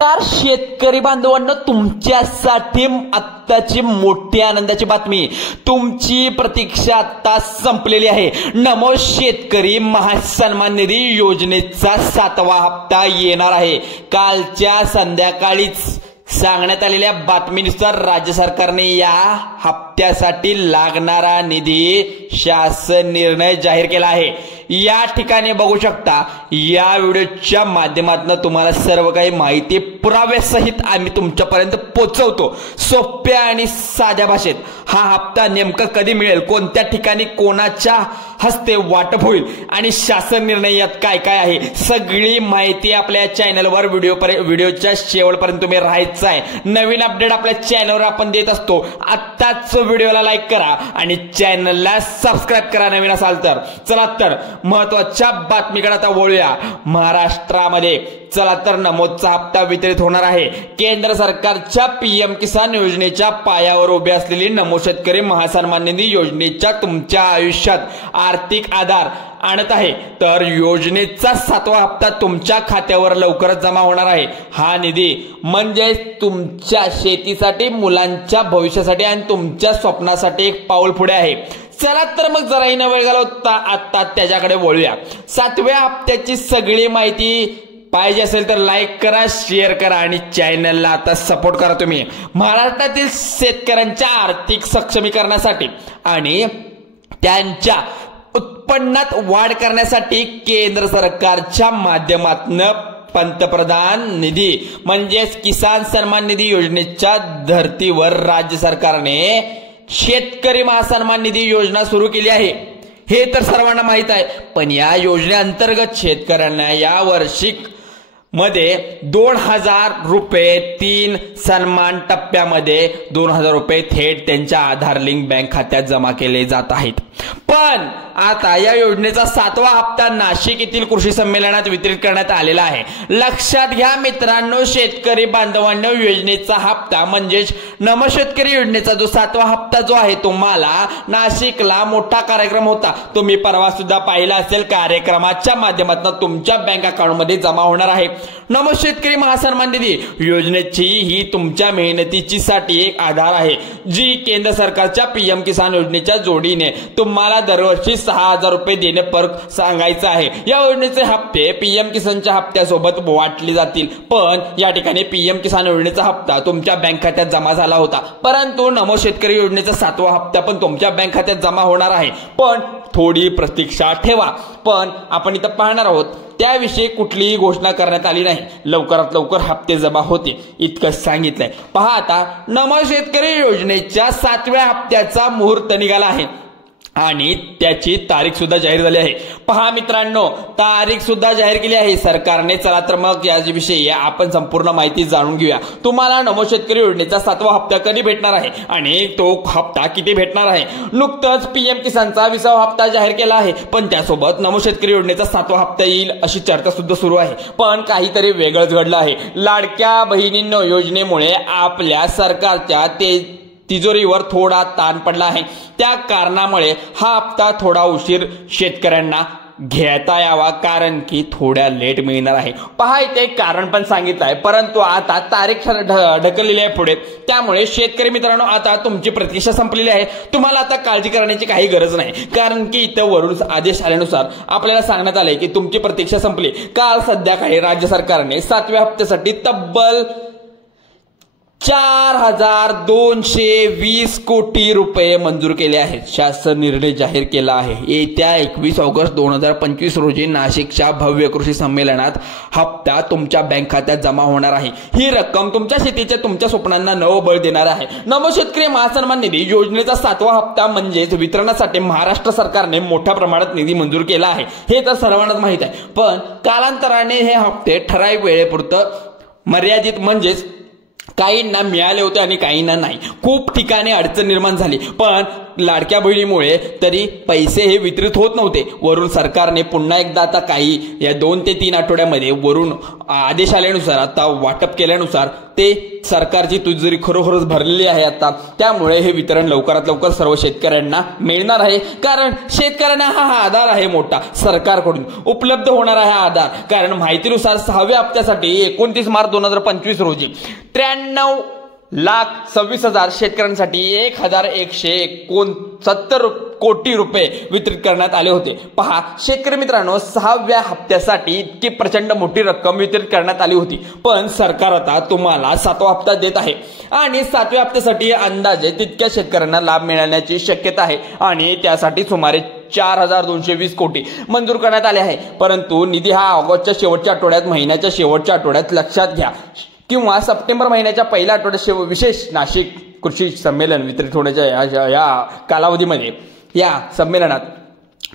शेतकरी बांधवांनो, तुमच्यासाठी आत्ताची मोठी आनंदाची बातमी. तुमची प्रतीक्षा आता संपलेली आहे. नमो शेतकरी महासन्मान निधी योजनेचा 7वा हप्ता येणार आहे. कालच्या संध्याकाळीच सांगण्यात आलेल्या बातमीनुसार राज्य सरकारने या हप्त्यासाठी लागणारा निधी शासन निर्णय जाहीर केला आहे. या ठिकाणी बघू शकता, या व्हिडिओच्या माध्यमातून तुम्हाला सर्व काही माहिती पुराव्यासहित आम्ही तुमच्यापर्यंत पोहोचवतो सोप्या आणि साध्या भाषेत. हा हप्ता नेमका कधी मिळेल, कोणत्या ठिकाणी कोणाच्या हस्ते वाटप होईल आणि शासन निर्णय यात काय काय आहे, सगळी माहिती आपल्या चॅनलवर व्हिडिओच्या शेवटपर्यंत तुम्ही राहायचं आहे. नवीन अपडेट आपल्या चॅनलवर आपण देत असतो. आत्ताच व्हिडिओला लाईक करा आणि चॅनलला सबस्क्राईब करा नवीन असाल तर. चला तर महत्वाच्या बातमीकडे आता वळूया. महाराष्ट्रामध्ये चला तर नमोचा हप्ता वितरित होणार आहे. केंद्र सरकारच्या पीएम किसान योजनेच्या पायावर उभे असलेली नमो शेतकरी महासन्मान निधी योजनेच्या तुमच्या आयुष्यात आर्थिक आधार आणत आहे. तर योजनेचा 7वा हप्ता तुमच्या खात्यावर लवकरच जमा होणार आहे. हा निधी म्हणजे तुमच्या शेतीसाठी, मुलांच्या भविष्यासाठी आणि तुमच्या स्वप्नासाठी एक पाऊल पुढे आहे. चला तर मग जराही न वेळ घालवता आता त्याच्याकडे वळूया. 7व्या हप्त्याची सगळी माहिती पाहिजे असेल तर लाईक करा, शेअर करा आणि चॅनलला आता सपोर्ट करा तुम्ही. महाराष्ट्रातील शेतकऱ्यांच्या आर्थिक सक्षमीकरणासाठी आणि त्यांच्या उत्पन्नात वाढ करण्यासाठी केंद्र सरकारच्या माध्यमातून पंतप्रधान निधी म्हणजेच किसान सन्मान निधी योजनेच्या धर्तीवर राज्य सरकारने शेतकरी महासन्मान निधी योजना सुरू केली आहे. हे तर सर्वांना माहित आहे. पण या योजनेअंतर्गत शेतकऱ्यांना या वर्षी मध्ये 2000 रुपये 3 सन्मान टप्प्यामध्ये 2000 रुपये थेट त्यांच्या आधार लिंक बँक खात्यात जमा केले जात आहेत. पण आता या योजनेचा 7वा हप्ता नाशिक येथील कृषी संमेलनात वितरित करण्यात आलेला आहे. लक्षात घ्या मित्रांनो, शेतकरी बांधवांनो, योजनेचा हप्ता म्हणजेच नमो शेतकरी योजनेचा जो 7वा हप्ता जो आहे, तुम्हाला नाशिकला मोठा कार्यक्रम होता, तुम्ही परवा सुद्धा पाहिला असेल. कार्यक्रमाच्या माध्यमातून तुमच्या बँक अकाउंटमध्ये जमा होणार आहे. नमो शेतकरी महासन्मान निधी योजनेची ही तुमच्या मेहनतीची साठी एक आधार आहे, जी केंद्र सरकारच्या पीएम किसान योजनेच्या जोडीने तुम्हाला दरवर्षी 6000 रुपये देणे फरक सांगायचा आहे. या योजनेचे हप्ते पीएम किसानच्या हप्त्यासोबत वाटले जातील. पण या ठिकाणी पीएम किसान योजनेचा हप्ता तुमच्या बँक खात्यात जमा झाला होता, परंतु नमो शेतकरी योजनेचा 7वा हप्ता पण तुमच्या बँक खात्यात जमा होणार आहे. पण थोडी प्रतीक्षा ठेवा. पण आपण इथं पाहणार आहोत त्याविषयी कुठलीही घोषणा करण्यात आली नाही. लवकरात लवकर हप्ते जमा होते इतकंच सांगितलंय. पहा आता नमो शेतकरी योजनेच्या 7व्या हप्त्याचा मुहूर्त निघाला आहे आणि त्याची तारीख सुद्धा जाहीर झाली आहे. पहा मित्रांनो, तारीख सुद्धा जाहीर केली आहे सरकारने. चला तर मग याविषयी आपण संपूर्ण माहिती जाणून घेऊया. तुम्हाला नमो शेतकरी योजनेचा 7वा हप्ता कधी भेटणार आहे आणि तो हप्ता किती भेटणार आहे. नुकतंच पीएम किसानचा 20वा हप्ता जाहीर केला आहे, पण त्यासोबत नमो शेतकरी योजनेचा 7वा हप्ता येईल अशी चर्चा सुद्धा सुरू आहे. पण काहीतरी वेगळंच घडलं आहे. लाडक्या बहिणींनो योजनेमुळे आपल्या सरकारच्या तिजोरीवर थोडा ताण पडला आहे. त्या कारणामुळे हा हप्ता थोडा उशीर शेतकऱ्यांना घेता यावा, कारण की थोड्या लेट मिळणार आहे. पहा इथे एक कारण पण सांगितलं आहे, परंतु आता तारीख ढकललेली आहे पुढे. त्यामुळे शेतकरी मित्रांनो, आता तुमची प्रतीक्षा संपलेली आहे. तुम्हाला आता काळजी करण्याची काही गरज नाही, कारण की इथं वरून आदेश आल्यानुसार आपल्याला सांगण्यात आले की तुमची प्रतीक्षा संपली. काल संध्याकाळी राज्य सरकारने 7व्या हप्त्यासाठी तब्बल 4220 कोटी रुपये मंजूर केले आहेत. शासन निर्णय जाहीर केला आहे. येत्या 21 ऑगस्ट 2025 रोजी नाशिकच्या भव्य कृषी संमेलनात हप्ता तुमच्या बँक खात्यात जमा होणार आहे. ही रक्कम तुमच्या शेतीच्या, तुमच्या स्वप्नांना नवं बळ देणार आहे. नमो शेतकरी महासन्मान निधी योजनेचा 7वा हप्ता म्हणजेच वितरणासाठी महाराष्ट्र सरकारने मोठ्या प्रमाणात निधी मंजूर केला आहे. हे तर सर्वांनाच माहित आहे. पण कालांतराने हे हप्ते ठराविक वेळेपुरतं मर्यादित, म्हणजेच काहींना मिळाले होते आणि काहींना नाही. खूप ठिकाणी अडचण निर्माण झाली. पण लाडक्या बहिणीमुळे तरी पैसे हे वितरित होत नव्हते. वरून सरकारने पुन्हा एकदा आता काही या 2 ते 3 आठवड्यामध्ये वरून आदेश आल्यानुसार आता वाटप केल्यानुसार ते सरकारची तुजरी खरोखरच भरलेली आहे आता. त्यामुळे हे वितरण लवकरात लवकर सर्व शेतकऱ्यांना मिळणार आहे. कारण शेतकऱ्यांना हा आधार आहे मोठा सरकारकडून उपलब्ध होणार आहे हा आधार. कारण माहितीनुसार 6व्या हप्त्यासाठी 29 मार्च 2025 रोजी 93,26,000 शेतकऱ्यांसाठी 1,169 कोटी रुपये वितरित करण्यात आले होते. पहा शेतकरी मित्रांनो, 6व्या हप्त्यासाठी इतकी प्रचंड मोठी रक्कम वितरित करण्यात आली होती. पण सरकार आता तुम्हाला 7वा हप्ता देत आहे आणि 7व्या हप्त्यासाठी अंदाजे तितक्या शेतकऱ्यांना लाभ मिळण्याची शक्यता आहे आणि त्यासाठी सुमारे 4,220 कोटी मंजूर करण्यात आले आहे. परंतु निधी हा ऑगस्टच्या शेवटच्या आठवड्यात, महिन्याच्या शेवटच्या आठवड्यात लक्षात घ्या किंवा सप्टेंबर महिन्याच्या पहिल्या आठवड्यात विशेष नाशिक कृषी संमेलन वितरित होण्याच्या या कालावधीमध्ये या संमेलनात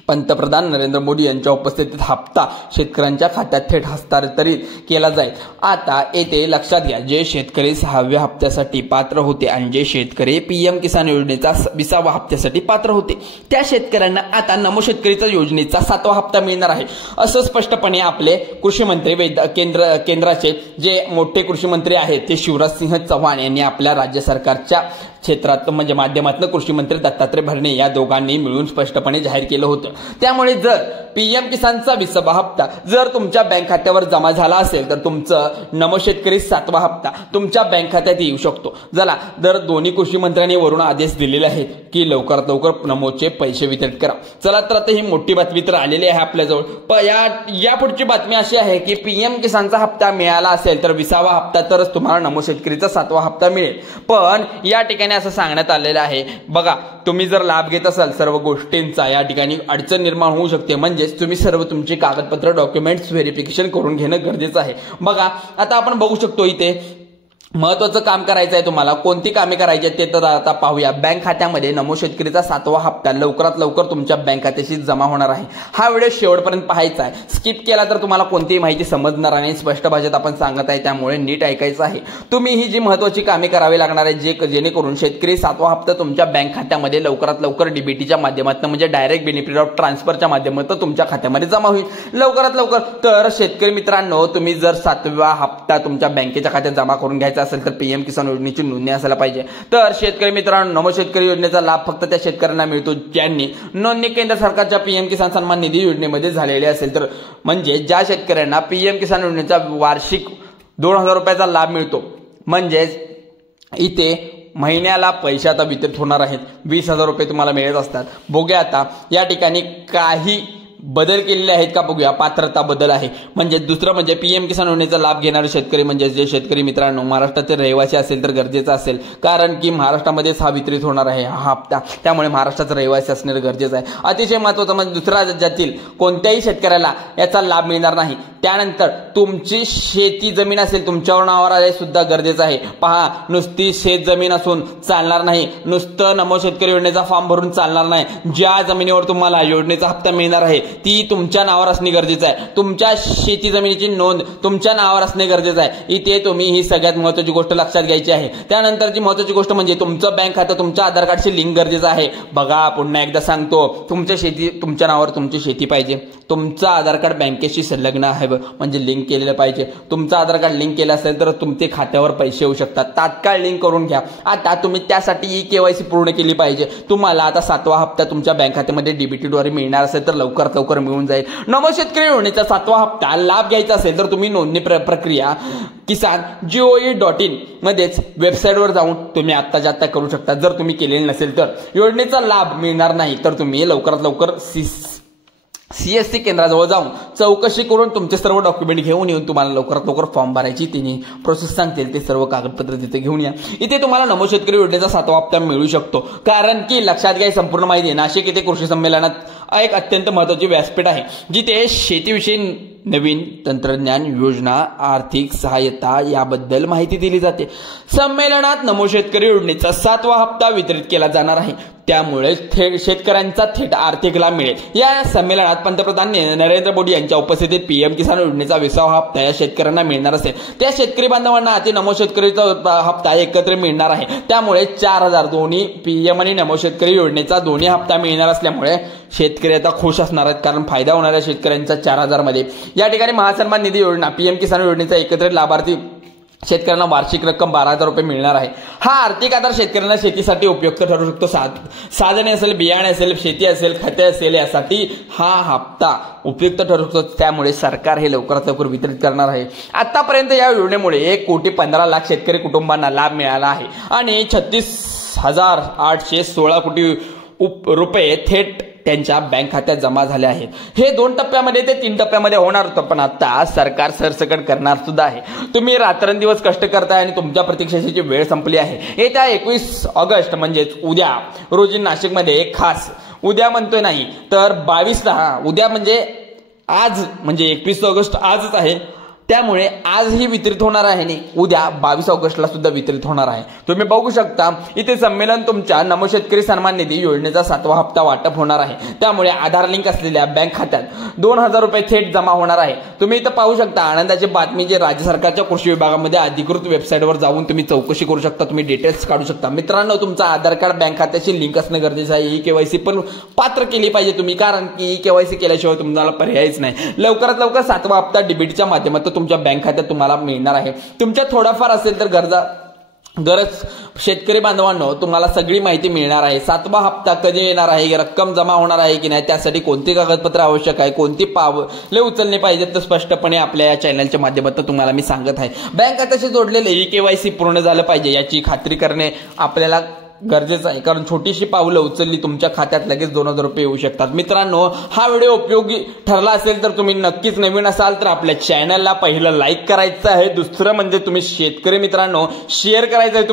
पंतप्रधान नरेंद्र मोदी यांच्या उपस्थितीत हप्ता शेतकऱ्यांच्या खात्यात थेट हस्तांतरित केला जाईल. आता येथे लक्षात घ्या, जे शेतकरी 6व्या हप्त्यासाठी पात्र होते आणि जे शेतकरी पीएम किसान योजनेचा 20व्या हप्त्यासाठी पात्र होते त्या शेतकऱ्यांना आता नमो शेतकरीचा योजनेचा 7वा हप्ता मिळणार आहे, असं स्पष्टपणे आपले कृषी मंत्री केंद्राचे जे मोठे कृषी मंत्री आहेत ते शिवराज सिंह चौहान यांनी आपल्या राज्य सरकारच्या क्षेत्रात म्हणजे माध्यमातून कृषी मंत्री दत्तात्रय भरणे या दोघांनी मिळून स्पष्टपणे जाहीर केलं होतं. त्यामुळे जर पीएम किसानचा 20वा हप्ता जर तुमच्या बँक खात्यावर जमा झाला असेल तर तुमचं नमो शेतकरी 7वा हप्ता तुमच्या बँक खात्यात येऊ शकतो. जरा जर दोन्ही कृषी मंत्र्यांनी वरून आदेश दिलेले आहेत की लवकरात लवकर नमोचे पैसे वितरित करा. चला तर आता ही मोठी बातमी तर आलेली आहे आपल्याजवळ. या पुढची बातमी अशी आहे की पीएम किसानचा हप्ता मिळाला असेल तर 20वा हप्ता तरच तुम्हाला नमो शेतकरीचा 7वा हप्ता मिळेल. पण या ठिकाणी असं सांगण्यात आलेलं आहे, बघा तुम्ही जर लाभ घेत असाल सर्व गोष्टींचा या ठिकाणी अडचण निर्माण होऊ शकते. म्हणजेच तुम्ही सर्व तुमचे कागदपत्र डॉक्युमेंट्स व्हेरिफिकेशन करून घेणं गरजेचं आहे. बघा आता आपण बघू शकतो इथे महत्वाचं काम करायचं आहे. तुम्हाला कोणती कामे करायची आहेत ते तर आता पाहूया. बँक खात्यामध्ये नमो शेतकरीचा 7वा हप्ता लवकरात लवकर तुमच्या बँक खात्याशी जमा होणार आहे. हा व्हिडिओ शेवटपर्यंत पाहायचा आहे. स्किप केला तर तुम्हाला कोणतीही माहिती समजणार नाही. स्पष्ट भाषेत आपण सांगत आहे त्यामुळे नीट ऐकायचं आहे. तुम्ही ही जी महत्वाची कामे करावी लागणार आहे जेणेकरून शेतकरी 7वा हप्ता तुमच्या बँक खात्यामध्ये लवकरात लवकर डीबीटीच्या माध्यमातून म्हणजे डायरेक्ट बेनिफिट ऑफ ट्रान्सफरच्या माध्यमातून तुमच्या खात्यामध्ये जमा होईल लवकरात लवकर. तर शेतकरी मित्रांनो, तुम्ही जर 7वा हप्ता तुमच्या बँकेच्या खात्यात जमा करून घ्यायचा असेल तर पीएम किसान योजनेची नोंदणी असायला पाहिजे. तर शेतकरी मित्रांनो, नमो शेतकरी योजनेचा लाभ फक्त त्या शेतकऱ्यांना मिळतो ज्यांनी नोंदणी केंद्र सरकारच्या पीएम किसान सन्मान निधी योजनेमध्ये झालेली असेल. तर म्हणजे ज्या शेतकऱ्यांना पीएम किसान योजनेचा वार्षिक 2,000 रुपयाचा लाभ मिळतो, म्हणजेच इथे महिन्याला पैसे आता वितरित होणार आहेत. 20,000 रुपये तुम्हाला मिळत असतात. बघूया आता या ठिकाणी काही बदल केलेले आहेत का बघूया. पात्रता बदल आहे म्हणजे दुसरं म्हणजे पीएम किसान योजनेचा लाभ घेणारे शेतकरी म्हणजे जे शेतकरी मित्रांनो महाराष्ट्राचे रहिवासी असेल तर गरजेचं असेल, कारण की महाराष्ट्रामध्येच हा वितरित होणार आहे हा हप्ता. त्यामुळे महाराष्ट्राचा रहिवासी असणे गरजेचं आहे. अतिशय महत्त्वाचं म्हणजे दुसऱ्या राज्यातील कोणत्याही शेतकऱ्याला याचा लाभ मिळणार नाही. त्यानंतर तुमची शेती जमीन असेल तुमच्यावर नावावर आहे सुद्धा गरजेचं आहे. पहा, नुसती शेत जमीन असून चालणार नाही, नुसतं नमो शेतकरी योजनेचा फॉर्म भरून चालणार नाही. ज्या जमिनीवर तुम्हाला योजनेचा हप्ता मिळणार आहे ती तुमच्या नावावर असणे गरजेचं आहे. तुमच्या शेती जमिनीची नोंद तुमच्या नावावर असणे गरजेचं आहे. इथे तुम्ही ही सगळ्यात महत्त्वाची गोष्ट लक्षात घ्यायची आहे. त्यानंतरची महत्त्वाची गोष्ट म्हणजे तुमचं बँक खातं तुमच्या आधार कार्डशी लिंक गरजेचं आहे. बघा पुन्हा एकदा सांगतो, तुमच्या नावावर तुमची शेती पाहिजे. तुमचं आधार कार्ड बँकेशी संलग्न आहे म्हणजे लिंक केलेलं पाहिजे. तुमचं आधार कार्ड लिंक केलं असेल तर तुमचे खात्यावर पैसे येऊ शकतात. तात्काळ लिंक करून घ्या. आता तुम्ही त्यासाठी KYC पूर्ण केली पाहिजे. तुम्हाला आता 7वा हप्ता तुमच्या बँक खात्यामध्ये डीबीटीद्वारे मिळणार असेल तर लवकरात लवकर मिळून जाईल. नमो शेतकरी योजनेचा 7वा हप्ता लाभ घ्यायचा असेल तर तुम्ही नोंदणी प्रक्रिया kisan.gov.in मध्येच वेबसाईटवर जाऊन तुम्ही आत्ताच्या आत्ता करू शकता. जर तुम्ही केलेले नसेल तर योजनेचा लाभ मिळणार नाही. तर तुम्ही लवकरात लवकर CSC केंद्राजवळ जाऊन चौकशी करून तुमचे सर्व डॉक्युमेंट घेऊन येऊन तुम्हाला लवकरात लवकर फॉर्म भरायची तिने प्रोसेस सांगतील. ते सर्व कागदपत्र तिथे घेऊन या. इथे तुम्हाला नमो शेतकरी योजनेचा 7वा हप्ता मिळू शकतो. कारण की लक्षात घ्या संपूर्ण माहिती नाशिक येथे कृषी संमेलनात एक अत्यंत महत्त्वाची व्यासपीठ आहे जिथे शेतीविषयी नवीन तंत्रज्ञान योजना आर्थिक सहाय्यता याबद्दल माहिती दिली जाते. संमेलनात नमो शेतकरी योजनेचा 7वा हप्ता वितरित केला जाणार आहे. त्यामुळे शेतकऱ्यांचा थेट आर्थिक लाभ मिळेल। या संमेलनात पंतप्रधान नरेंद्र मोदी यांच्या उपस्थितीत पीएम किसान योजनेचा 20वा हप्ता या शेतकऱ्यांना मिळणार असेल। त्या शेतकरी बांधवांना आता नमो शेतकरीचा हप्ता एकत्र मिळणार आहे। त्यामुळे 4000 दोन्ही पीएम आणि नमो शेतकरी योजनेचा दोन्ही हप्ता मिळणार असल्यामुळे शेतकरी आता खुश असणार आहेत, कारण फायदा होणाऱ्या शेतकऱ्यांचा 4000 मध्ये। या ठिकाणी महासन्मान निधी योजना पीएम किसान योजनेचा एकत्रित लाभार्थी शेतकऱ्यांना वार्षिक रक्कम 12,000 रुपये मिळणार आहे। हा आर्थिक आधार शेतकऱ्यांना शेतीसाठी उपयुक्त ठरू शकतो। साधने असेल, बियाणे असेल, शेती असेल, खते असेल, यासाठी हा हप्ता उपयुक्त ठरू शकतो। त्यामुळे सरकार हे लवकरात लवकर वितरित करणार आहे। आतापर्यंत या योजनेमुळे 1,15,00,000 शेतकरी कुटुंबांना लाभ मिळाला आहे आणि 36,816 कोटी रुपये थेट त्यांच्या बँक खात्यात जमा झाले आहेत। हे 2 टप्प्यामध्ये ते 3 टप्प्यामध्ये होणार होतं, पण आता सरकार सरसकट करणार सुद्धा आहे। तुम्ही रात्रंदिवस कष्ट करताय आणि तुमच्या प्रतीक्षेची वेळ संपली आहे। येत्या 21 ऑगस्ट म्हणजेच उद्या रोजी नाशिकमध्ये एक खास, उद्या म्हणतोय नाही तर 22ला, उद्या म्हणजे आज, म्हणजे 21 ऑगस्ट आजच आहे, त्यामुळे आज ही वितरित होणार आहे आणि उद्या 22 ऑगस्टला सुद्धा वितरित होणार आहे। तुम्ही बघू शकता इथे संमेलन तुमच्या नमो शेतकरी सन्मान निधी योजनेचा 7वा हप्ता वाटप होणार आहे। त्यामुळे आधार लिंक असलेल्या बँक खात्यात 2000 रुपये थेट जमा होणार आहे। तुम्ही इथं पाहू शकता आनंदाची बातमी, जे राज्य सरकारच्या कृषी विभागामध्ये अधिकृत वेबसाईटवर जाऊन तुम्ही चौकशी करू शकता, तुम्ही डिटेल्स काढू शकता। मित्रांनो, तुमचा आधार कार्ड बँक खात्याशी लिंक असणं गरजेचं आहे। केवायसी पण पात्र केली पाहिजे तुम्ही, कारण की केवायसी केल्याशिवाय तुम्हाला पर्यायच नाही। लवकरात लवकर 7वा हप्ता डीबीटीच्या माध्यमातून तुमच्या बँक खात्यात तुम्हाला मिळणार आहे। तुमच्या थोडाफार असेल तर गरज शेतकरी बांधवांनो, तुम्हाला सगळी माहिती मिळणार आहे। 7वा हप्ता कधी येणार आहे, रक्कम जमा होणार आहे की नाही, त्यासाठी कोणती कागदपत्र आवश्यक आहे, कोणती पावले उचलणे पाहिजेत, तर स्पष्टपणे आपल्या या चॅनलच्या माध्यमातून तुम्हाला मी सांगत आहे। बँक खात्याशी जोडलेले केवायसी पूर्ण झालं पाहिजे याची खात्री करणे आपल्याला गरजेचं आहे, कारण छोटीशी पावलं उचलली तुमच्या खात्यात लगेच 2000 रुपये येऊ शकतात। मित्रांनो, हा व्हिडिओ उपयोगी ठरला असेल तर तुम्ही नक्कीच नवीन असाल तर आपल्या चॅनलला पहिलं लाईक करायचं आहे। दुसरं म्हणजे तुम्ही शेतकरी मित्रांनो शेअर करायचं आहे,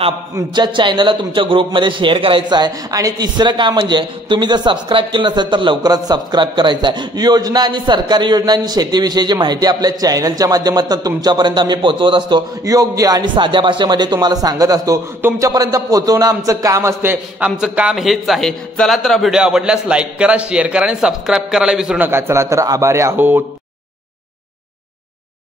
आमच्या चॅनलला तुमच्या ग्रुपमध्ये शेअर करायचं आहे। आणि तिसरं काम म्हणजे तुम्ही जर सबस्क्राईब केलं नसेल तर लवकरच सबस्क्राईब करायचं आहे। योजना आणि सरकारी योजना आणि शेतीविषयीची माहिती आपल्या चॅनलच्या माध्यमातून तुमच्यापर्यंत आम्ही पोहोचवत असतो, योग्य आणि साध्या भाषेमध्ये तुम्हाला सांगत असतो। तुमच्यापर्यंत पोहोचवणं आमचं काम असते, आमचं काम हेच आहे। चला तर व्हिडिओ आवडल्यास लाईक करा, शेअर करा आणि सबस्क्राईब करायला विसरू नका। चला तर आभारी आहोत।